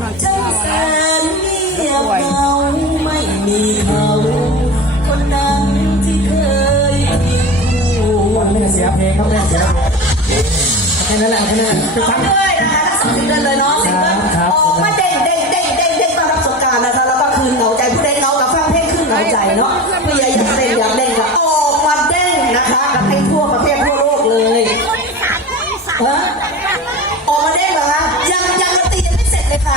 หน่อยใจแสนเงียบเหงาไม่มีเขาคนนั้นที่เคยมีคู่วันนี้เสียเพลงครับแม่เสียแค่นั้นแหละแค่นั้นไปฟัฟังงเลยนะคะทั้งสองซิงเกิลเลยเนาะซิงเกิลออกมาเด้งเด้งเด้งเด้งเด้งต้อนรับสงการนะคะแล้วก็คืนเหงาใจผู้ใดเหงากับฟังเพลงคืนเหงาใจเนาะผู้ใหญ่อยากเด้งอยากเเลยค่ะ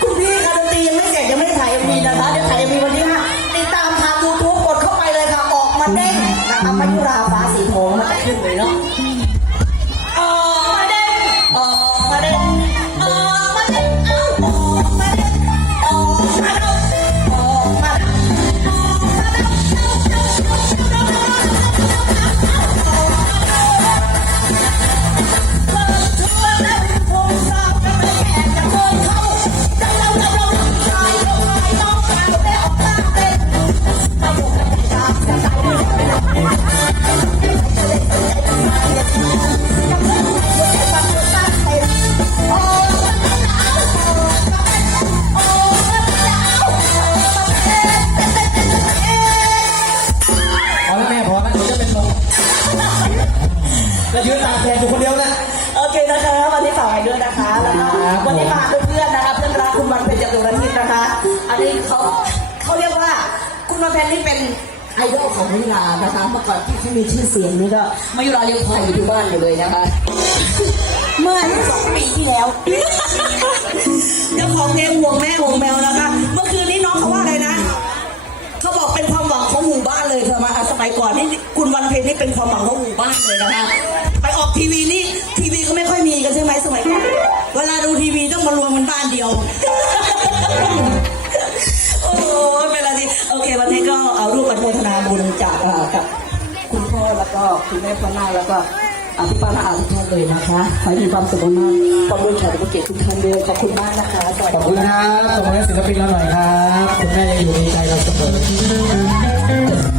คุณพี่คะดนตียังไม่เสร็จยังไม่ไถ่ายมีนะคะเดี๋ยวถ่ายมีวันที่ห้าติดตามทางยูทูบกดเข้าไปเลยค่ะ ออกมาเด้งนะคะมายุราฟ้าสีทองมาแต่ขึ้นเลยเนาะ แล้วยืนตากแดดอยู่คนเดียวนะโอเคนะคะวันนี้ฝากไว้ด้วยนะคะแล้วก็ครับวันนี้มาเพื่อนๆนะคะเพื่อนรักคุณวันเป็นจตุรทิพย์นะคะ อันนี้เขาเขาเรียกว่าคุณวันเพ็ญนี่เป็นไอดอลของมายุรานะคะเมื่อก่อนที่ที่มีชื่อเสียงนี่ก็มายุราเลี้ยงควายอยู่ที่บ้านอยู่เลยนะคะ เมื่อสองปีที่แล้วเจ้าของเพลงห่วงแม่ห่วงแมวนะคะ เมื่อคืนนี้น้องเขาว่าอะไรนะ เขาบอกเป็นความหวังของหมู่บ้านเลยเธอมาสมัยก่อนนี่คุณวัน เป็นความหวังของหมู่บ้านเลยนะคะไปออกทีวีนี่ทีวีก็ไม่ค่อยมีกันใช่ไหมสมัยก่อนเวลาดูทีวีต้องมารวมกันบ้านเดียว โอ้ยเวลาดีโอเค วันนี้ก็เอารูปอนุโมทนาบุญจากอ่ากับคุณพ่อแล้วก็คุณแม่พ่อหน้าแล้วก็อาพี่ป้าน้าอาทุกท่านเลยนะคะขอให้มีความสุขมากๆขอบคุณแขกผู้เกียรติทุกท่านด้วยขอบคุณมากนะคะสวัสขอบคุณค่ะครับส่งให้ศิลปินเราหน่อยครับ คุณแม่ยังอยู่ในใจเราเสมอ